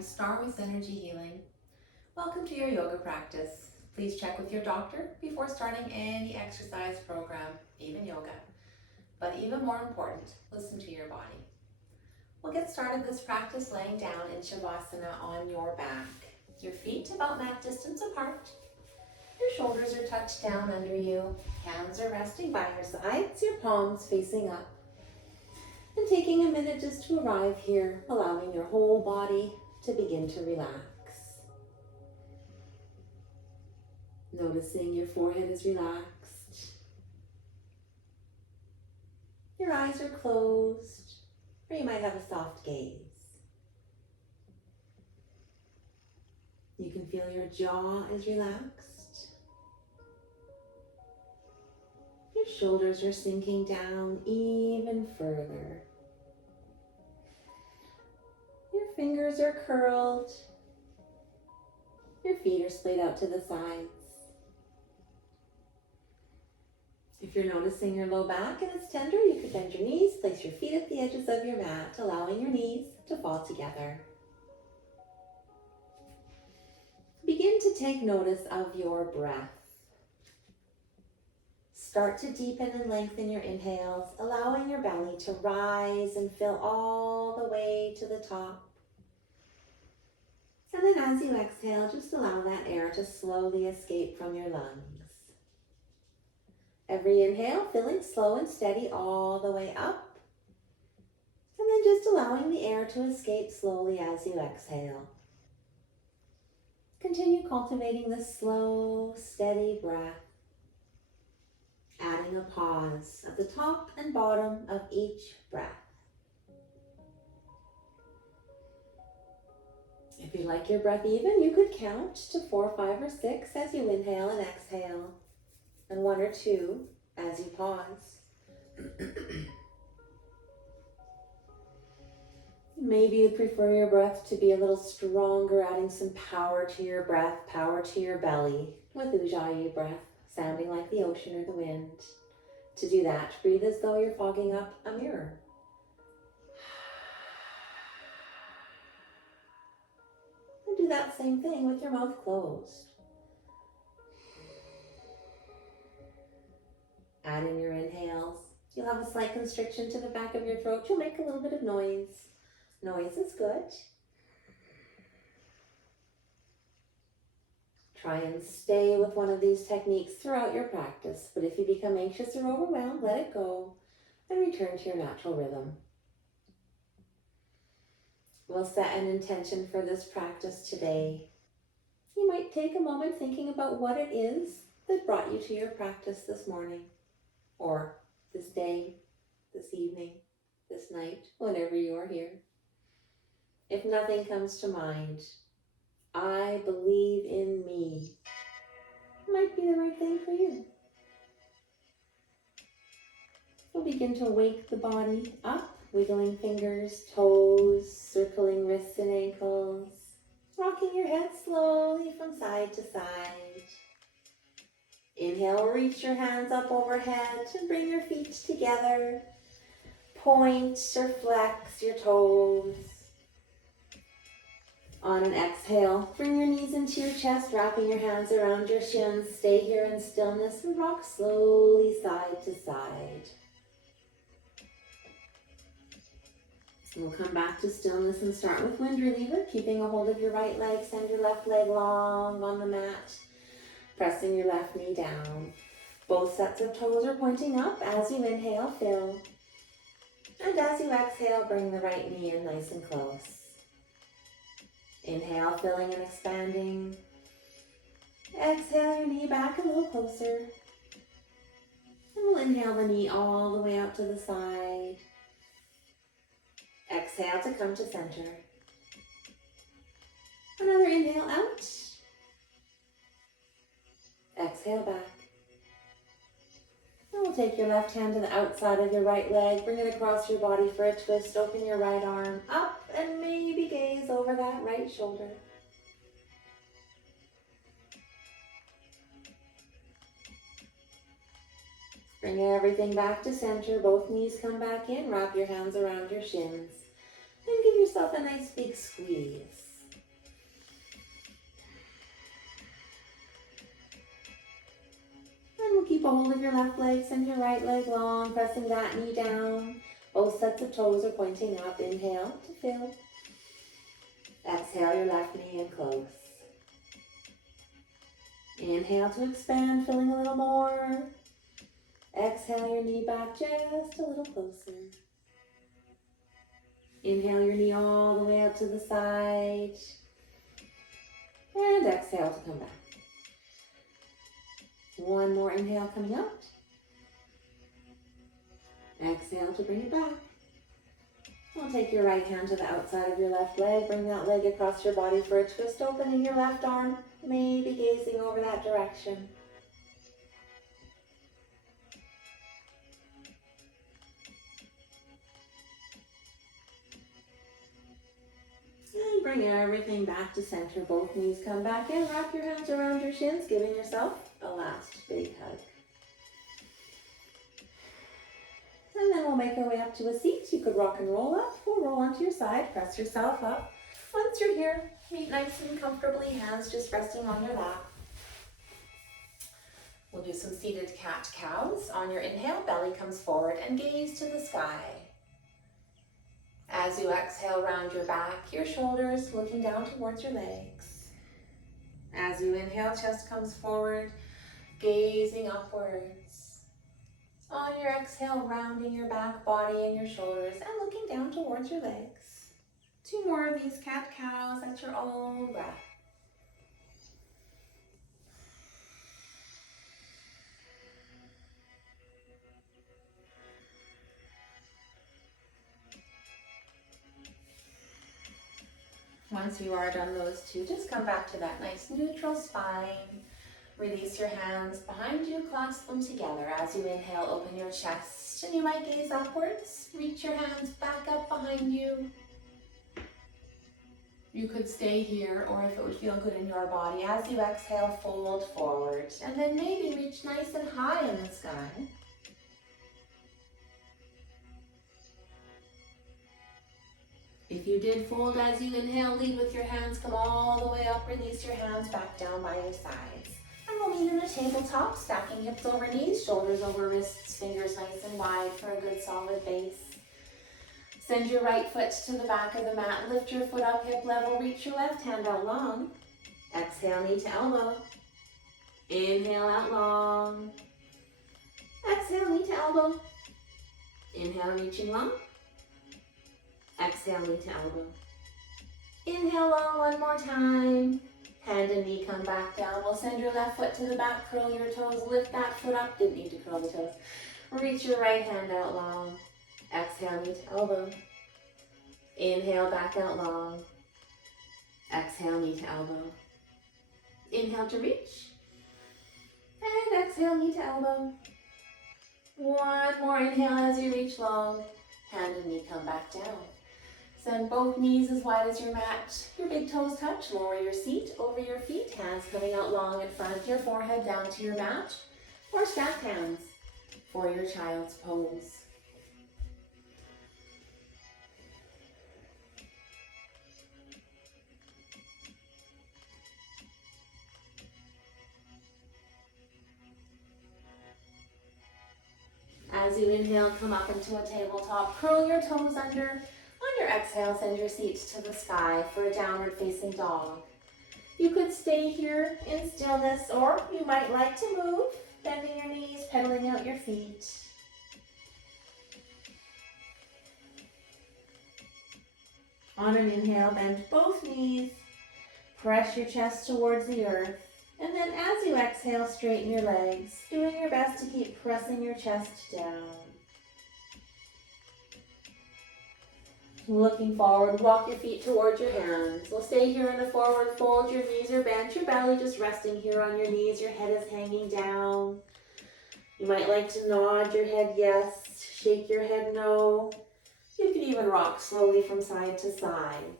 I'm Star with Energy Healing. Welcome to your yoga practice. Please check with your doctor before starting any exercise program, even yoga. But even more important, listen to your body. We'll get started this practice laying down in Savasana on your back. Your feet about mat distance apart. Your shoulders are touched down under you. Hands are resting by your sides, your palms facing up. And taking a minute just to arrive here, allowing your whole body to begin to relax. Noticing your forehead is relaxed. Your eyes are closed, or you might have a soft gaze. You can feel your jaw is relaxed. Your shoulders are sinking down even further. Your fingers are curled. Your feet are splayed out to the sides. If you're noticing your low back and it's tender, you could bend your knees, place your feet at the edges of your mat, allowing your knees to fall together. Begin to take notice of your breath. Start to deepen and lengthen your inhales, allowing your belly to rise and fill all the way to the top. And then as you exhale, just allow that air to slowly escape from your lungs. Every inhale, filling slow and steady all the way up. And then just allowing the air to escape slowly as you exhale. Continue cultivating this slow, steady breath. Adding a pause at the top and bottom of each breath. If you like your breath even, you could count to 4, 5, or 6 as you inhale and exhale, and 1 or 2 as you pause. Maybe you'd prefer your breath to be a little stronger, adding some power to your breath, power to your belly with Ujjayi breath, sounding like the ocean or the wind. To do that, breathe as though you're fogging up a mirror. And do that same thing with your mouth closed. Add in your inhales. You'll have a slight constriction to the back of your throat. You'll make a little bit of noise. Noise is good. Try and stay with one of these techniques throughout your practice, but if you become anxious or overwhelmed, let it go and return to your natural rhythm. We'll set an intention for this practice today. You might take a moment thinking about what it is that brought you to your practice this morning, or this day, this evening, this night, whenever you are here. If nothing comes to mind, I believe in me. It might be the right thing for you. We'll begin to wake the body up, wiggling fingers, toes, circling wrists and ankles, rocking your head slowly from side to side. Inhale, reach your hands up overhead and bring your feet together. Point or flex your toes. On an exhale, bring your knees into your chest, wrapping your hands around your shins. Stay here in stillness and rock slowly side to side. We'll come back to stillness and start with wind reliever, keeping a hold of your right leg. Send your left leg long on the mat, pressing your left knee down. Both sets of toes are pointing up. As you inhale, fill. And as you exhale, bring the right knee in nice and close. Inhale, filling and expanding. Exhale, your knee back a little closer. And we'll inhale the knee all the way out to the side. Exhale to come to center. Another inhale out. Exhale back. And we'll take your left hand to the outside of your right leg. Bring it across your body for a twist. Open your right arm up and maybe gaze over that right shoulder. Bring everything back to center. Both knees come back in. Wrap your hands around your shins. And give yourself a nice big squeeze. we'll keep a hold of your left leg, send your right leg long, pressing that knee down. Both sets of toes are pointing up. Inhale to fill. Exhale your left knee in close. Inhale to expand, filling a little more. Exhale your knee back just a little closer. Inhale your knee all the way up to the side. And exhale to come back. One more inhale coming out. Exhale to bring it back. We'll take your right hand to the outside of your left leg. Bring that leg across your body for a twist, opening your left arm. Maybe gazing over that direction. And bring everything back to center. Both knees come back in. Wrap your hands around your shins, giving yourself a last big hug. And then we'll make our way up to a seat. You could rock and roll up or roll onto your side. Press yourself up. Once you're here, meet nice and comfortably, hands just resting on your lap. We'll do some seated cat-cows. On your inhale, belly comes forward and gaze to the sky. As you exhale, round your back, your shoulders looking down towards your legs. As you inhale, chest comes forward, gazing upwards. On your exhale, rounding your back, body and your shoulders and looking down towards your legs. 2 more of these cat-cows at your own breath. Once you are done those 2, just come back to that nice neutral spine. Release your hands behind you, clasp them together. As you inhale, open your chest and you might gaze upwards. Reach your hands back up behind you. You could stay here, or if it would feel good in your body, as you exhale, fold forward. And then maybe reach nice and high in the sky. If you did fold as you inhale, lead with your hands, come all the way up, release your hands back down by your sides. And we'll meet in a tabletop, stacking hips over knees, shoulders over wrists, fingers nice and wide for a good solid base. Send your right foot to the back of the mat, lift your foot up hip level, reach your left hand out long. Exhale, knee to elbow. Inhale out long. Exhale, knee to elbow. Inhale, reaching long. Exhale, knee to elbow. Inhale long one more time. Hand and knee come back down. We'll send your left foot to the back, curl your toes, lift that foot up. Didn't need to curl the toes. Reach your right hand out long. Exhale, knee to elbow. Inhale, back out long. Exhale, knee to elbow. Inhale to reach. And exhale, knee to elbow. One more inhale as you reach long. Hand and knee come back down. Send both knees as wide as your mat. Your big toes touch. Lower your seat over your feet. Hands coming out long in front. Your forehead down to your mat. Or stacked hands for your child's pose. As you inhale, come up into a tabletop. Curl your toes under. On your exhale, send your seat to the sky for a downward facing dog. You could stay here in stillness, or you might like to move, bending your knees, pedaling out your feet. On an inhale, bend both knees. Press your chest towards the earth. And then as you exhale, straighten your legs, doing your best to keep pressing your chest down. Looking forward, walk your feet towards your hands. We'll stay here in a forward fold. Your knees are bent, your belly just resting here on your knees. Your head is hanging down. You might like to nod your head yes, shake your head no. You can even rock slowly from side to side.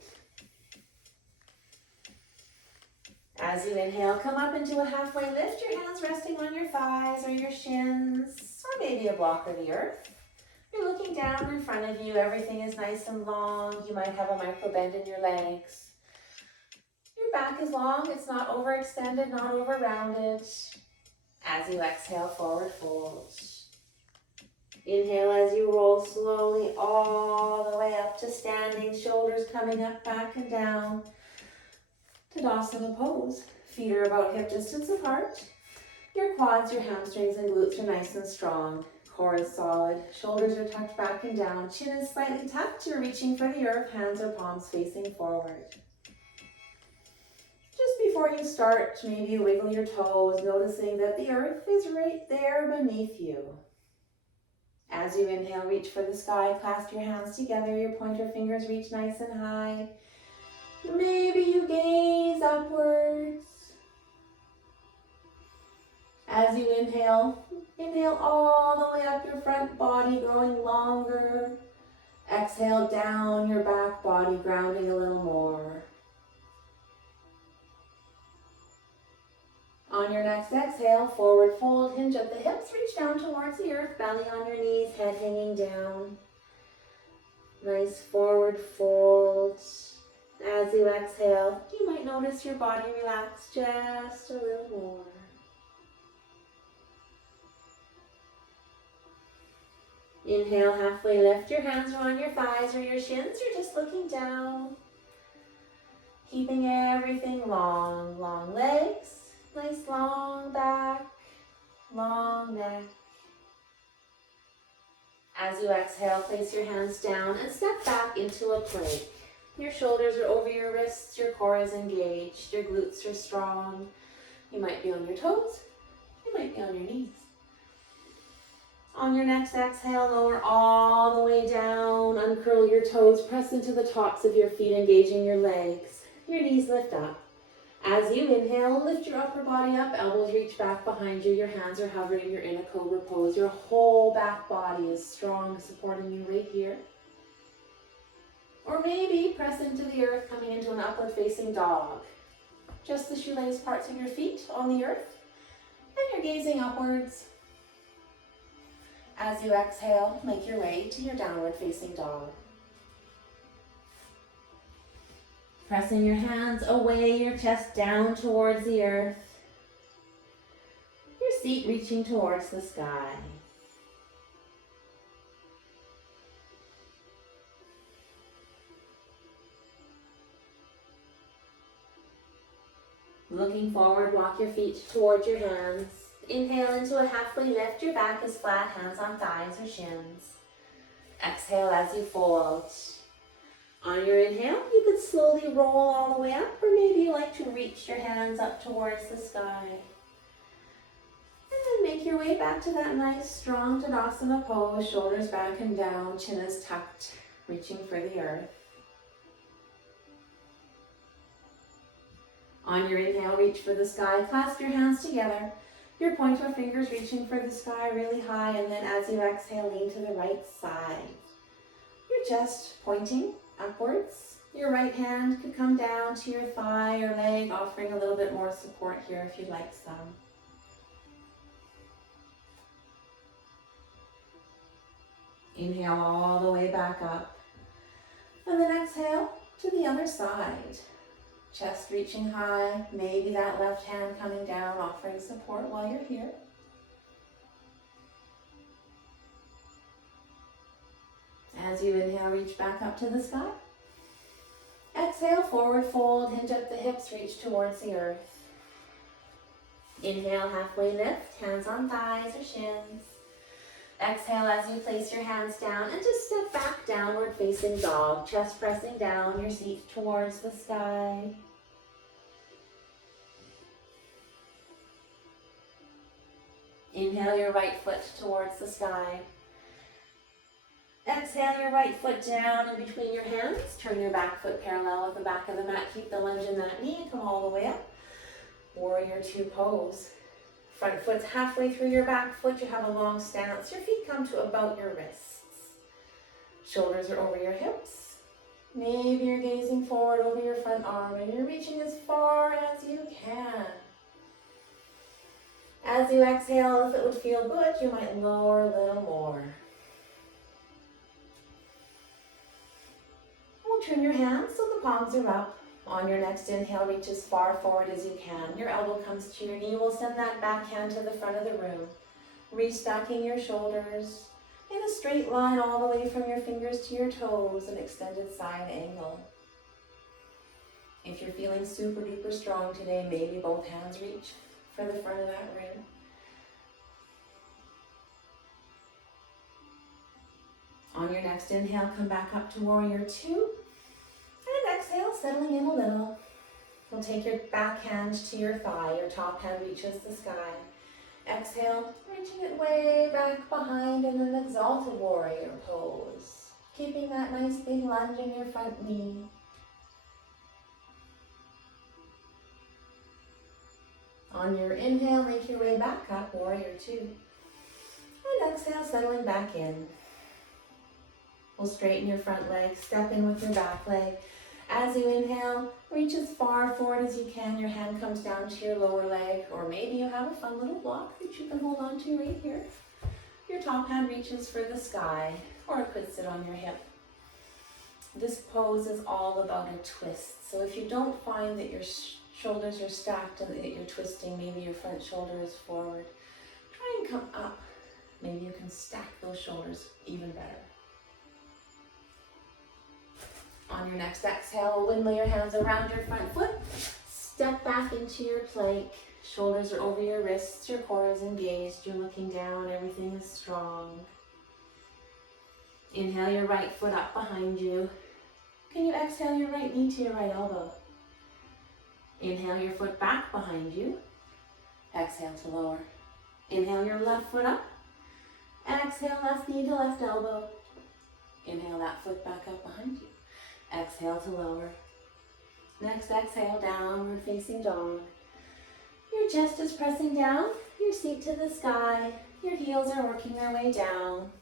As you inhale, come up into a halfway lift, your hands resting on your thighs or your shins, or maybe a block of the earth. You're looking down in front of you, everything is nice and long. You might have a micro bend in your legs. Your back is long, it's not overextended, not over-rounded. As you exhale, forward fold. Inhale as you roll slowly all the way up to standing, shoulders coming up, back and down. Tadasana pose. Feet are about hip distance apart. Your quads, your hamstrings, and glutes are nice and strong. Core is solid. Shoulders are tucked back and down. Chin is slightly tucked. You're reaching for the earth. Hands or palms facing forward. Just before you start, maybe you wiggle your toes, noticing that the earth is right there beneath you. As you inhale, reach for the sky. Clasp your hands together. Your pointer fingers reach nice and high. Maybe you gaze upwards. As you inhale, inhale all the way up your front body, growing longer. Exhale down your back body, grounding a little more. On your next exhale, forward fold, hinge at the hips, reach down towards the earth, belly on your knees, head hanging down. Nice forward fold. As you exhale, you might notice your body relax just a little more. Inhale, halfway lift. Your hands are on your thighs or your shins. You're just looking down. Keeping everything long. Long legs. Nice long back. Long neck. As you exhale, place your hands down and step back into a plank. Your shoulders are over your wrists. Your core is engaged. Your glutes are strong. You might be on your toes. You might be on your knees. On your next exhale, lower all the way down, uncurl your toes, press into the tops of your feet, engaging your legs. Your knees lift up. As you inhale, lift your upper body up, elbows reach back behind you, your hands are hovering, you're in a cobra pose. Your whole back body is strong, supporting you right here. Or maybe press into the earth, coming into an upward facing dog. Just the shoelace parts of your feet on the earth, and you're gazing upwards. As you exhale, make your way to your downward facing dog. Pressing your hands away, your chest down towards the earth. Your seat reaching towards the sky. Looking forward, walk your feet towards your hands. Inhale into a halfway lift. Your back is flat, hands on thighs or shins. Exhale as you fold. On your inhale, you could slowly roll all the way up, or maybe you like to reach your hands up towards the sky. And then make your way back to that nice, strong Tadasana pose. Shoulders back and down, chin is tucked, reaching for the earth. On your inhale, reach for the sky. Clasp your hands together. Your pointer fingers reaching for the sky really high, and then as you exhale, lean to the right side. You're just pointing upwards. Your right hand could come down to your thigh or leg, offering a little bit more support here if you'd like some. Inhale all the way back up. And then exhale to the other side. Chest reaching high, maybe that left hand coming down, offering support while you're here. As you inhale, reach back up to the sky. Exhale, forward fold, hinge at the hips, reach towards the earth. Inhale, halfway lift, hands on thighs or shins. Exhale as you place your hands down and just step back, downward facing dog. Chest pressing down, your seat towards the sky. Inhale your right foot towards the sky. Exhale your right foot down in between your hands. Turn your back foot parallel with the back of the mat. Keep the lunge in that knee and come all the way up. Warrior two pose. Front foot's halfway through your back foot. You have a long stance. Your feet come to about your wrists. Shoulders are over your hips. Maybe you're gazing forward over your front arm and you're reaching as far as you can. As you exhale, if it would feel good, you might lower a little more. We'll turn your hands so the palms are up On your next inhale, reach as far forward as you can. Your elbow comes to your knee. We'll send that back hand to the front of the room. Restacking your shoulders in a straight line all the way from your fingers to your toes, an extended side angle. If you're feeling super duper strong today, maybe both hands reach for the front of that room. On your next inhale, come back up to warrior two. And exhale, settling in a little. We'll take your back hand to your thigh. Your top hand reaches the sky. Exhale, reaching it way back behind in an exalted warrior pose. Keeping that nice big lunge in your front knee. On your inhale, make your way back up, warrior two. And exhale, settling back in. We'll straighten your front leg, step in with your back leg. As you inhale, reach as far forward as you can. Your hand comes down to your lower leg, or maybe you have a fun little block that you can hold on to right here. Your top hand reaches for the sky, or it could sit on your hip. This pose is all about a twist. So if you don't find that your shoulders are stacked and that you're twisting, maybe your front shoulder is forward, try and come up. Maybe you can stack those shoulders even better. On your next exhale, windmill your hands around your front foot. Step back into your plank. Shoulders are over your wrists, your core is engaged, you're looking down, everything is strong. Inhale your right foot up behind you. Can you exhale your right knee to your right elbow? Inhale your foot back behind you. Exhale to lower. Inhale your left foot up. Exhale left knee to left elbow. Inhale that foot back up behind you. Exhale to lower. Next exhale, downward facing dog. Your chest is pressing down, your seat to the sky. Your heels are working their way down.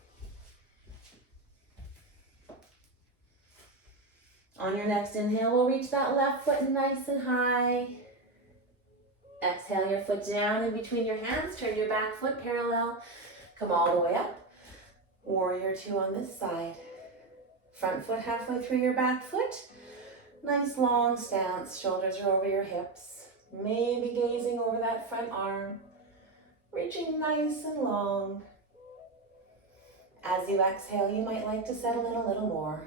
On your next inhale, we'll reach that left foot nice and high. Exhale your foot down in between your hands. Turn your back foot parallel. Come all the way up. Warrior two on this side. Front foot halfway through your back foot. Nice long stance. Shoulders are over your hips. Maybe gazing over that front arm. Reaching nice and long. As you exhale, you might like to settle in a little more.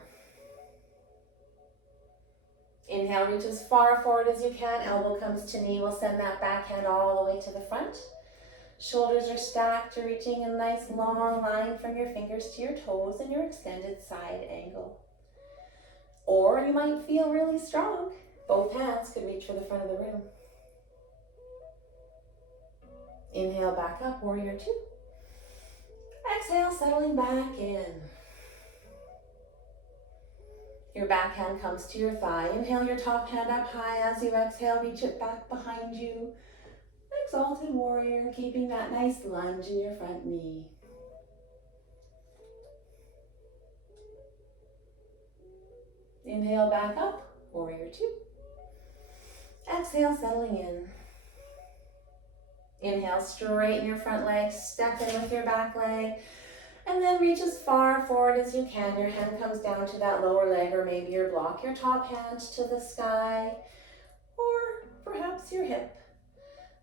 Inhale, reach as far forward as you can. Elbow comes to knee. We'll send that back hand all the way to the front. Shoulders are stacked. You're reaching a nice long line from your fingers to your toes in your extended side angle. Or you might feel really strong. Both hands could reach for the front of the room. Inhale back up, warrior two. Exhale, settling back in. Your back hand comes to your thigh. Inhale your top hand up high. As you exhale, reach it back behind you. Exalted warrior, keeping that nice lunge in your front knee. Inhale back up, warrior two. Exhale, settling in. Inhale, straighten your front leg, step in with your back leg, and then reach as far forward as you can. Your hand comes down to that lower leg or maybe your block. Your top hand to the sky, or perhaps your hip.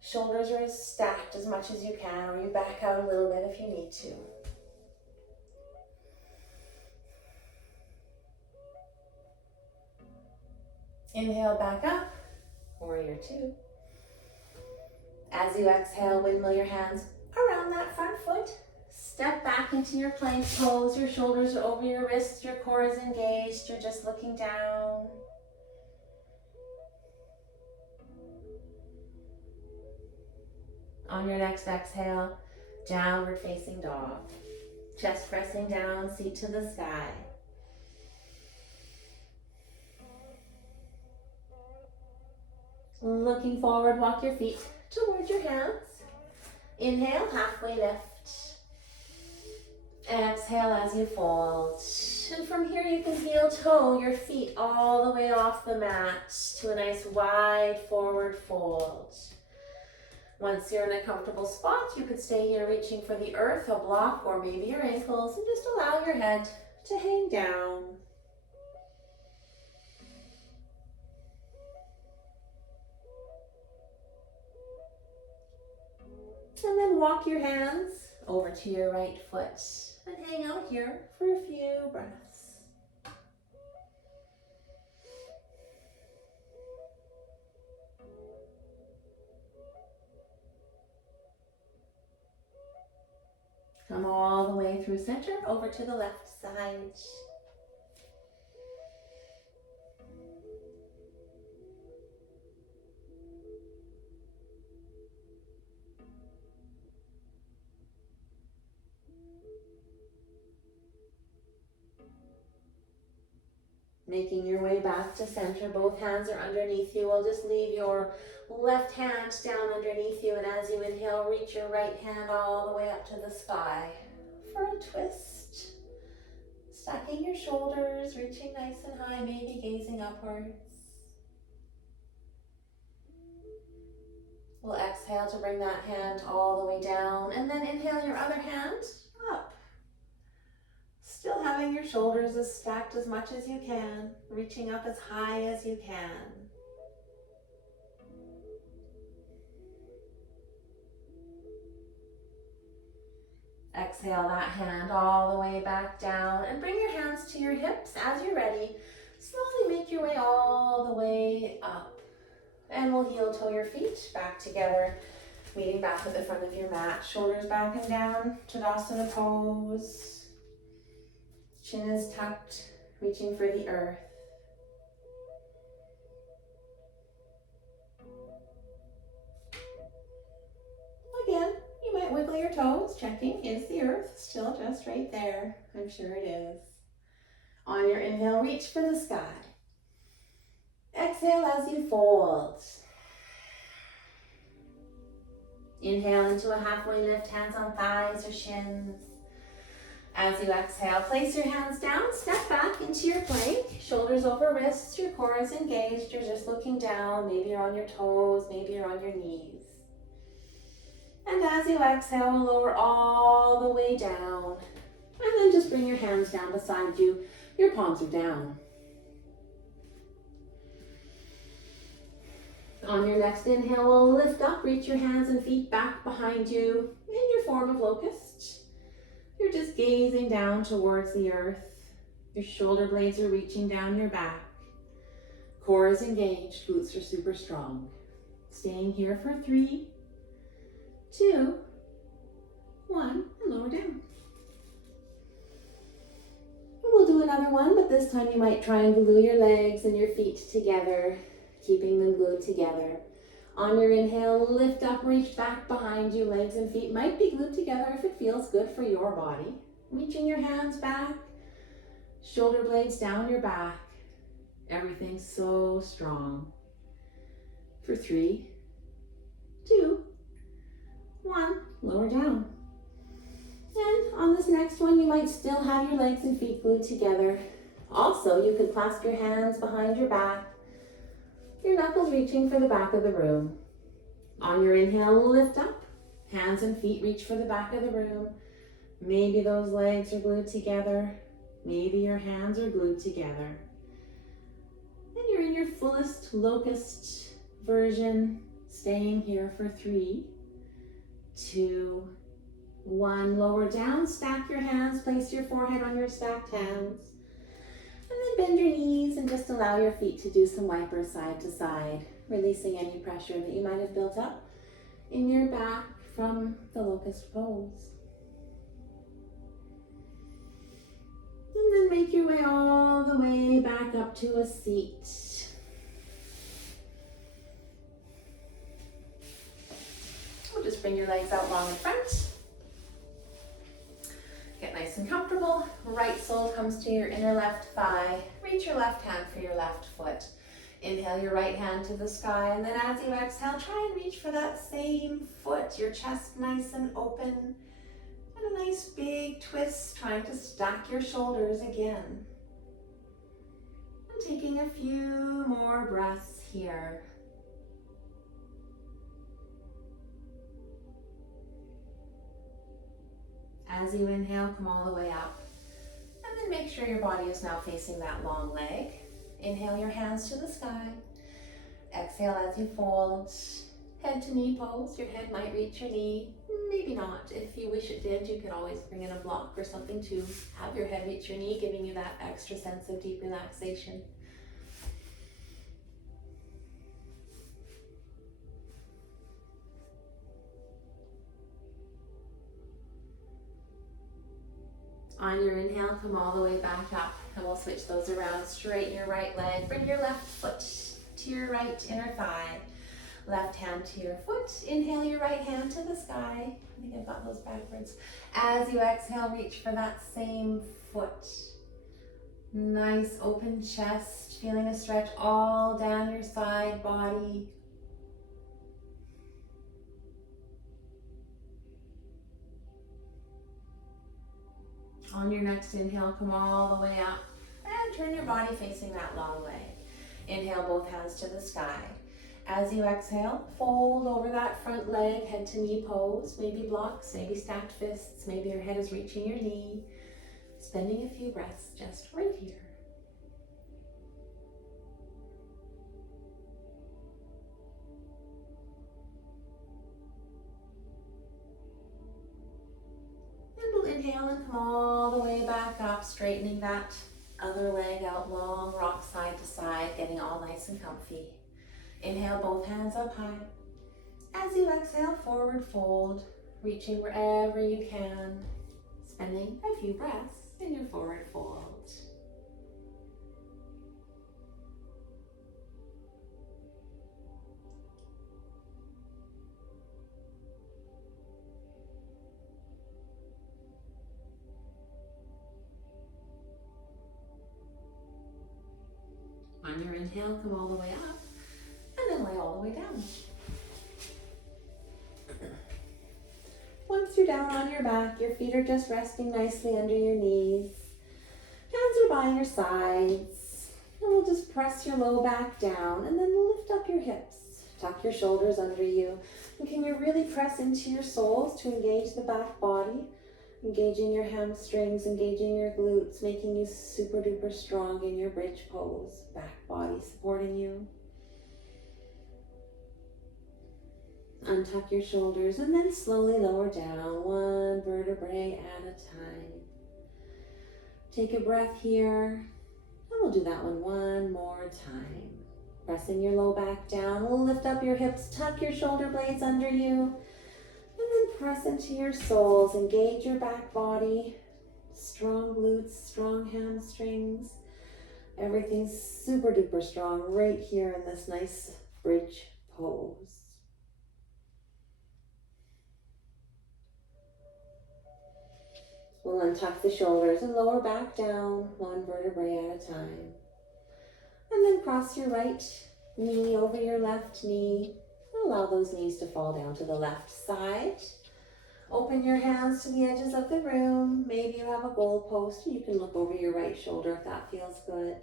Shoulders are stacked as much as you can, or you back out a little bit if you need to. Inhale back up, warrior two. As you exhale, windmill your hands around that front foot. Step back into your plank pose. Your shoulders are over your wrists, your core is engaged, you're just looking down. On your next exhale, downward facing dog. Chest pressing down, seat to the sky. Looking forward, walk your feet towards your hands. Inhale, halfway lift. Exhale as you fold. And from here you can heel toe your feet all the way off the mat to a nice wide forward fold. Once you're in a comfortable spot, you could stay here reaching for the earth, a block, or maybe your ankles, and just allow your head to hang down. walk your hands over to your right foot and hang out here for a few breaths. Come all the way through center over to the left side. Making your way back to center, both hands are underneath you. We'll just leave your left hand down underneath you, and as you inhale, reach your right hand all the way up to the sky for a twist. Stacking your shoulders, reaching nice and high, maybe gazing upwards. We'll exhale to bring that hand all the way down, and then inhale your other hand up. Still having your shoulders as stacked as much as you can, reaching up as high as you can. Exhale that hand all the way back down and bring your hands to your hips as you're ready. Slowly make your way all the way up. And we'll heel toe your feet back together, meeting back at the front of your mat. Shoulders back and down, Tadasana pose. Chin is tucked, reaching for the earth. Again, you might wiggle your toes, checking, is the earth still just right there? I'm sure it is. On your inhale, reach for the sky. Exhale as you fold. Inhale into a halfway lift, hands on thighs or shins. As you exhale, place your hands down, step back into your plank, shoulders over wrists, your core is engaged, you're just looking down, maybe you're on your toes, maybe you're on your knees. And as you exhale, we'll lower all the way down, and then just bring your hands down beside you, your palms are down. On your next inhale, we'll lift up, reach your hands and feet back behind you in your form of locust. You're just gazing down towards the earth. Your shoulder blades are reaching down your back. Core is engaged, glutes are super strong. Staying here for 3, 2, 1, and lower down. We'll do another one, but this time you might try and glue your legs and your feet together, keeping them glued together. On your inhale, lift up, reach back behind you. Legs and feet might be glued together if it feels good for your body. Reaching your hands back, shoulder blades down your back. Everything's so strong. For 3, 2, 1, lower down. And on this next one, you might still have your legs and feet glued together. Also, you could clasp your hands behind your back, your knuckles reaching for the back of the room. On your inhale, lift up. Hands and feet reach for the back of the room. Maybe those legs are glued together. Maybe your hands are glued together. And you're in your fullest locust version, staying here for 3, 2, 1. Lower down, stack your hands, place your forehead on your stacked hands. And then bend your knees and just allow your feet to do some wipers side to side, releasing any pressure that you might have built up in your back from the locust pose. And then make your way all the way back up to a seat. We'll just bring your legs out long in front. Get nice and comfortable. Right sole comes to your inner left thigh. Reach your left hand for your left foot. Inhale your right hand to the sky, and then as you exhale, try and reach for that same foot. Your chest nice and open. And a nice big twist, trying to stack your shoulders again. And taking a few more breaths here. As you inhale, come all the way up. And then make sure your body is now facing that long leg. Inhale your hands to the sky. Exhale as you fold. Head to knee pose. Your head might reach your knee, maybe not. If you wish it did, you could always bring in a block or something to have your head reach your knee, giving you that extra sense of deep relaxation. On your inhale, come all the way back up, and we'll switch those around. Straighten your right leg, bring your left foot to your right inner thigh. Left hand to your foot. Inhale your right hand to the sky. I think I've got those backwards. As you exhale, reach for that same foot. Nice open chest, feeling a stretch all down your side body. On your next inhale, come all the way up and turn your body facing that long way. Inhale both hands to the sky. As you exhale, fold over that front leg, head to knee pose, maybe blocks, maybe stacked fists, maybe your head is reaching your knee. Spending a few breaths just right here. And we'll inhale and come all the way back up, straightening that other leg out long, rock side to side, getting all nice and comfy. Inhale, both hands up high. As you exhale, forward fold, reaching wherever you can, spending a few breaths in your forward fold. On your inhale, come all the way up, and then lay all the way down. Once you're down on your back, your feet are just resting nicely under your knees. Hands are by your sides. And we'll just press your low back down and then lift up your hips. Tuck your shoulders under you. And can you really press into your soles to engage the back body? Engaging your hamstrings, engaging your glutes, making you super duper strong in your bridge pose. Back body supporting you. Untuck your shoulders and then slowly lower down, one vertebrae at a time. Take a breath here, and we'll do that one more time. Pressing your low back down, we'll lift up your hips, tuck your shoulder blades under you, and then press into your soles, engage your back body, strong glutes, strong hamstrings. Everything's super duper strong right here in this nice bridge pose. We'll untuck the shoulders and lower back down, one vertebrae at a time. And then cross your right knee over your left knee. Allow those knees to fall down to the left side. Open your hands to the edges of the room. Maybe you have a goal post and you can look over your right shoulder if that feels good.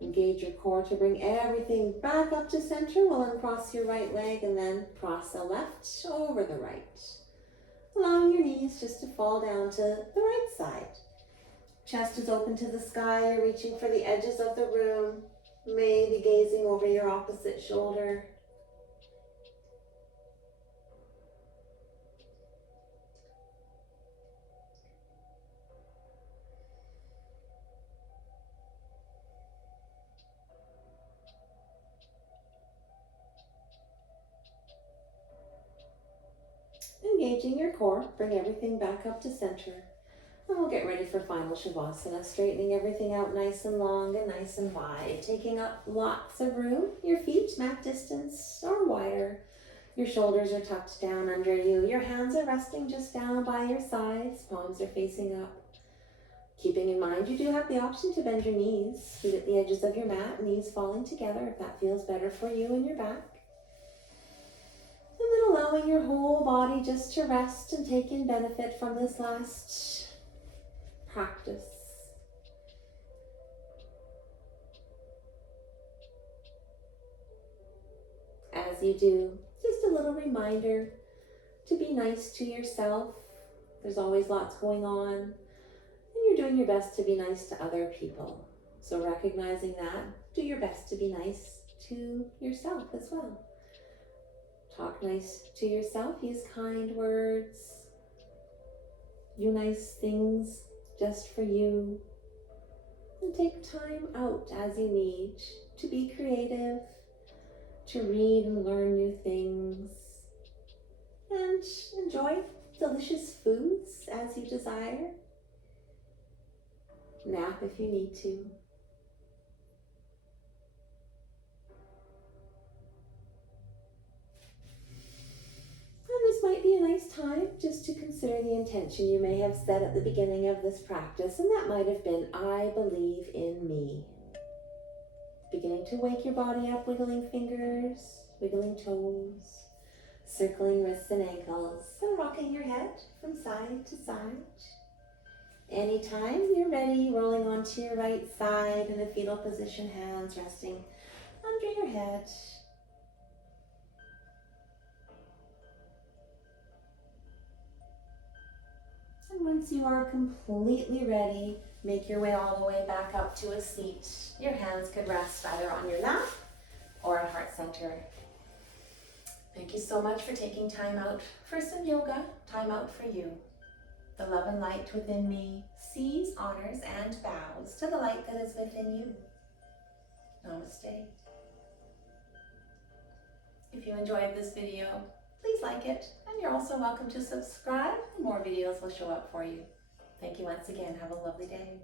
Engage your core to bring everything back up to center. We'll uncross your right leg and then cross the left over the right. Allowing your knees just to fall down to the right side. Chest is open to the sky. You're reaching for the edges of the room. Maybe gazing over your opposite shoulder. Engaging your core, bring everything back up to center. And we'll get ready for final Savasana, straightening everything out nice and long and nice and wide, taking up lots of room. Your feet mat distance or wider. Your shoulders are tucked down under you. Your hands are resting just down by your sides. Palms are facing up. Keeping in mind, you do have the option to bend your knees. Feet at the edges of your mat, knees falling together if that feels better for you and your back. And then allowing your whole body just to rest and take in benefit from this last practice. As you do, just a little reminder to be nice to yourself. There's always lots going on, and you're doing your best to be nice to other people. So recognizing that, do your best to be nice to yourself as well. Talk nice to yourself, use kind words, do nice things just for you, and take time out as you need to be creative, to read and learn new things, and enjoy delicious foods as you desire. Nap if you need to. And this might be a nice time just to consider the intention you may have set at the beginning of this practice, and that might have been, I believe in me. Beginning to wake your body up, wiggling fingers, wiggling toes, circling wrists and ankles, and rocking your head from side to side. Anytime you're ready, rolling onto your right side in a fetal position, hands resting under your head. And once you are completely ready, make your way all the way back up to a seat. Your hands could rest either on your lap or at heart center. Thank you so much for taking time out for some yoga, time out for you. The love and light within me sees, honors, and bows to the light that is within you. Namaste. If you enjoyed this video, please like it, and you're also welcome to subscribe, and more videos will show up for you. Thank you once again. Have a lovely day.